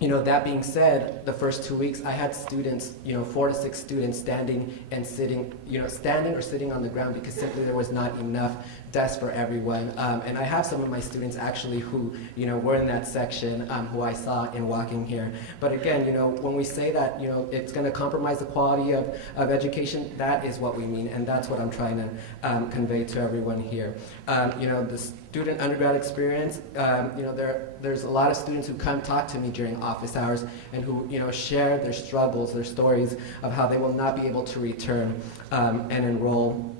That being said, the first 2 weeks I had students, 4 to 6 students standing and sitting, standing or sitting on the ground because simply there was not enough desks for everyone. And I have some of my students actually who, were in that section, who I saw in walking here. But again, when we say that, it's going to compromise the quality of education, that is what we mean, and that's what I'm trying to convey to everyone here. The student undergrad experience, there's a lot of students who come talk to me during office hours and who, share their struggles, their stories of how they will not be able to return and enroll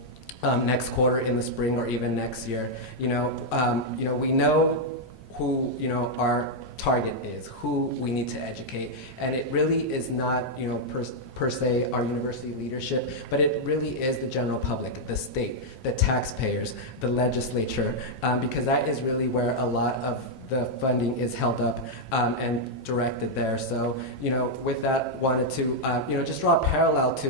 next quarter in the spring or even next year. We know who, our target is, who we need to educate, and it really is not, per se our university leadership, but it really is the general public, the state, the taxpayers, the legislature, because that is really where a lot of the funding is held up and directed there. So, with that, wanted to, just draw a parallel to,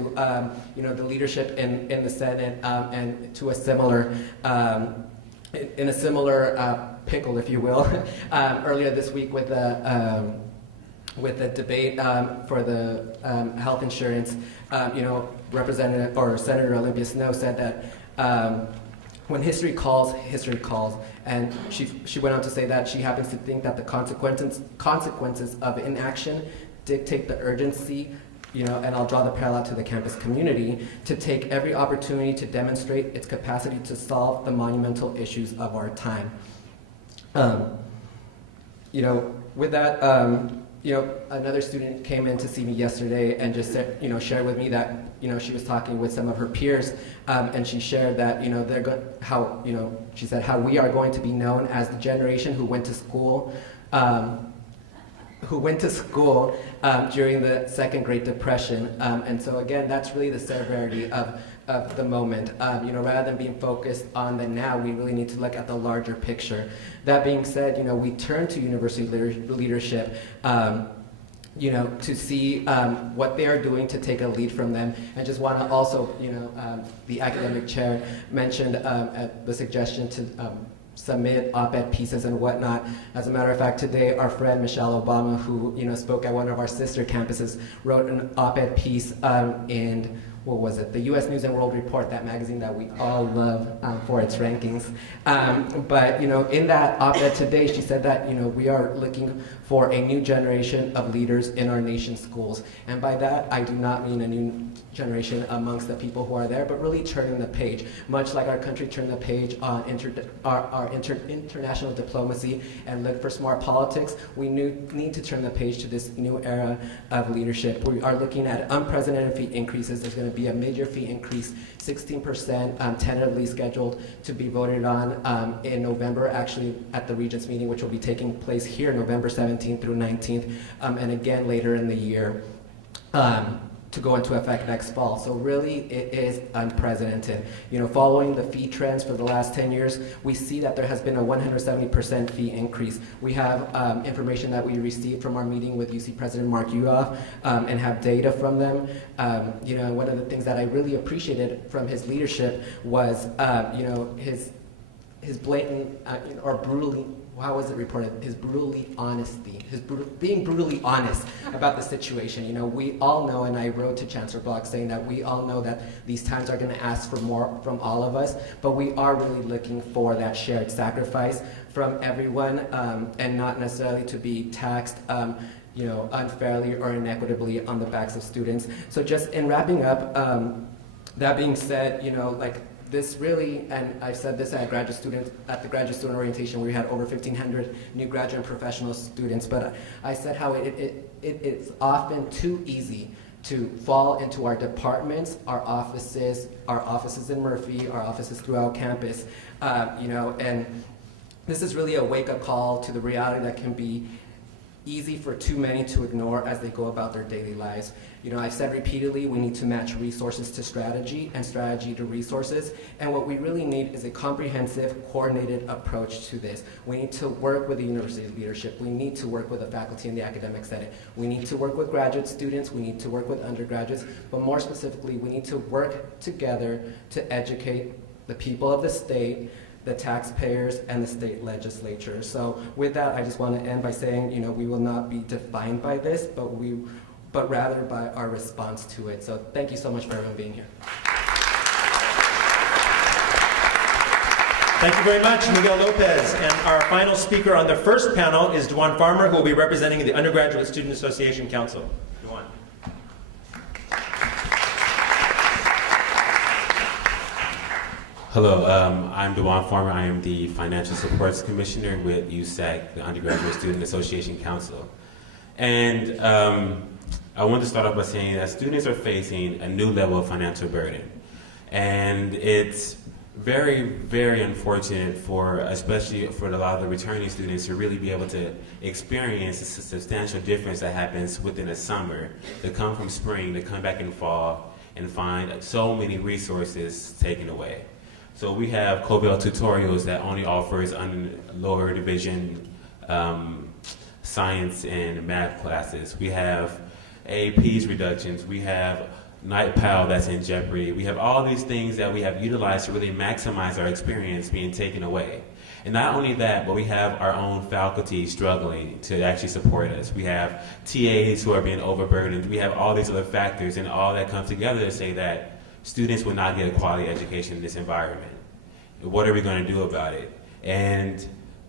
the leadership in the Senate and to a similar, in a similar pickle, if you will, earlier this week with the debate for the health insurance. Representative or Senator Olympia Snowe said that when history calls, and she went on to say that she happens to think that the consequences of inaction dictate the urgency, and I'll draw the parallel to the campus community, to take every opportunity to demonstrate its capacity to solve the monumental issues of our time. With that, another student came in to see me yesterday and just said, shared with me that, she was talking with some of her peers, and she shared that, she said how we are going to be known as the generation who went to school, during the Second Great Depression. And so again, that's really the severity of the moment. Rather than being focused on the now, we really need to look at the larger picture. That being said, we turn to university leadership to see what they are doing to take a lead from them. And just want to also, the academic chair mentioned the suggestion to submit op-ed pieces and whatnot. As a matter of fact, today our friend Michelle Obama, who spoke at one of our sister campuses, wrote an op-ed piece in, what was it, the U.S. News and World Report, that magazine that we all love for its rankings. But in that op-ed today, she said that we are looking for a new generation of leaders in our nation's schools. And by that, I do not mean a new generation amongst the people who are there, but really turning the page. Much like our country turned the page on international diplomacy and look for smart politics, we need to turn the page to this new era of leadership. We are looking at unprecedented fee increases. There's going to be a major fee increase, 16%, tentatively scheduled to be voted on in November, actually at the Regents meeting, which will be taking place here November 17th through 19th, and again later in the year. To go into effect next fall. So really it is unprecedented. Following the fee trends for the last 10 years, we see that there has been a 170% fee increase. We have information that we received from our meeting with UC President Mark Waugh, and have data from them. One of the things that I really appreciated from his leadership was his blatant or brutally, how was it reported? His being brutally honest about the situation. We all know, and I wrote to Chancellor Block saying that we all know that these times are going to ask for more from all of us, but we are really looking for that shared sacrifice from everyone, and not necessarily to be taxed unfairly or inequitably on the backs of students. So just in wrapping up, that being said, this really, and I've said this at the graduate student orientation, where we had over 1,500 new graduate and professional students, but I said how it's often too easy to fall into our departments, our offices in Murphy, our offices throughout campus, and this is really a wake-up call to the reality that can be easy for too many to ignore as they go about their daily lives. I've said repeatedly, we need to match resources to strategy and strategy to resources, and what we really need is a comprehensive, coordinated approach to this. We need to work with the university leadership. We need to work with the faculty and the academic senate. We need to work with graduate students. We need to work with undergraduates, but more specifically, we need to work together to educate the people of the state, the taxpayers, and the state legislature. So with that, I just want to end by saying, we will not be defined by this, but rather by our response to it. So thank you so much for everyone being here. Thank you very much, Miguel Lopez. And our final speaker on the first panel is Dewan Farmer, who will be representing the Undergraduate Student Association Council. Dewan. Hello, I'm Dewan Farmer. I am the Financial Supports Commissioner with USAC, the Undergraduate Student Association Council. And I want to start off by saying that students are facing a new level of financial burden. And it's very, very unfortunate especially for a lot of the returning students to really be able to experience a substantial difference that happens within a summer, to come from spring, to come back in fall, and find so many resources taken away. So we have Cobell tutorials that only offers lower division science and math classes. We have APs reductions. We have Night Pal that's in jeopardy. We have all these things that we have utilized to really maximize our experience being taken away. And not only that, but we have our own faculty struggling to actually support us. We have TAs who are being overburdened. We have all these other factors, and all that comes together to say that students will not get a quality education in this environment. What are we going to do about it? And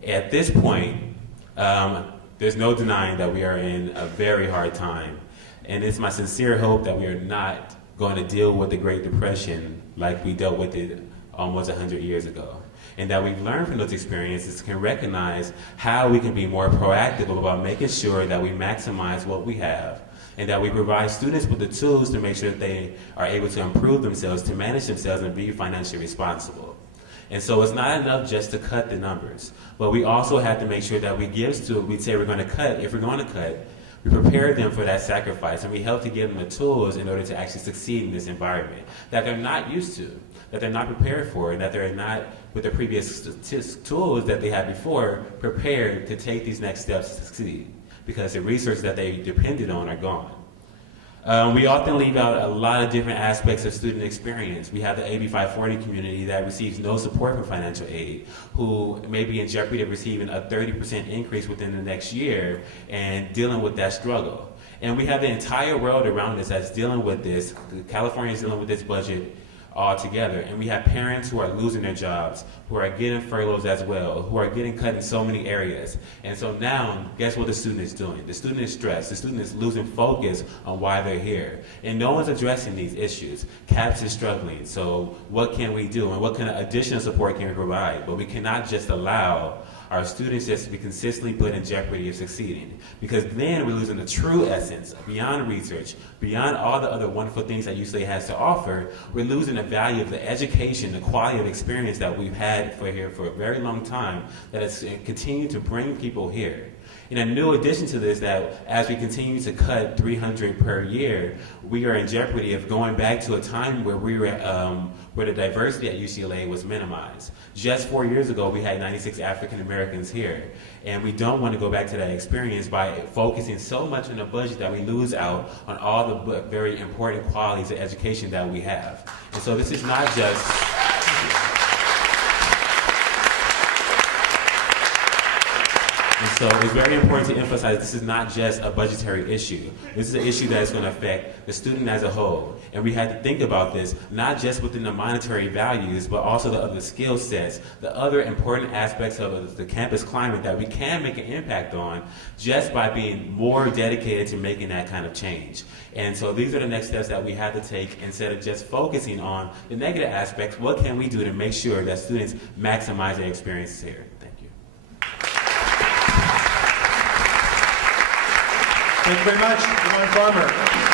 at this point, there's no denying that we are in a very hard time. And it's my sincere hope that we are not going to deal with the Great Depression like we dealt with it almost 100 years ago. And that we've learned from those experiences, can recognize how we can be more proactive about making sure that we maximize what we have, and that we provide students with the tools to make sure that they are able to improve themselves, to manage themselves, and be financially responsible. And so it's not enough just to cut the numbers, but we also have to make sure that we give students, we say we're going to cut, if we're going to cut, we prepare them for that sacrifice, and we help to give them the tools in order to actually succeed in this environment that they're not used to, that they're not prepared for, and that they're not, with the previous tools that they had before, prepared to take these next steps to succeed, because the resources that they depended on are gone. We often leave out a lot of different aspects of student experience. We have the AB 540 community that receives no support from financial aid, who may be in jeopardy of receiving a 30% increase within the next year and dealing with that struggle. And we have the entire world around us that's dealing with this. California is dealing with this budget all together. And we have parents who are losing their jobs, who are getting furloughs as well, who are getting cut in so many areas. And so now, guess what the student is doing? The student is stressed. The student is losing focus on why they're here. And no one's addressing these issues. CAPS is struggling. So what can we do? And what kind of additional support can we provide? But we cannot just allow our students just to be consistently put in jeopardy of succeeding, because then we're losing the true essence, beyond research, beyond all the other wonderful things that UCLA has to offer. We're losing the value of the education, the quality of experience that we've had here for a very long time, that has continued to bring people here. And a new addition to this, that as we continue to cut 300 per year, we are in jeopardy of going back to a time where we were, where the diversity at UCLA was minimized. Just 4 years ago, we had 96 African Americans here. And we don't want to go back to that experience by focusing so much on the budget that we lose out on all the very important qualities of education that we have. And so this is not just... And so it's very important to emphasize this is not just a budgetary issue. This is an issue that is going to affect the student as a whole. And we have to think about this not just within the monetary values, but also the other skill sets, the other important aspects of the campus climate that we can make an impact on just by being more dedicated to making that kind of change. And so these are the next steps that we have to take. Instead of just focusing on the negative aspects, what can we do to make sure that students maximize their experiences here? Thank you very much, Dewan Farmer.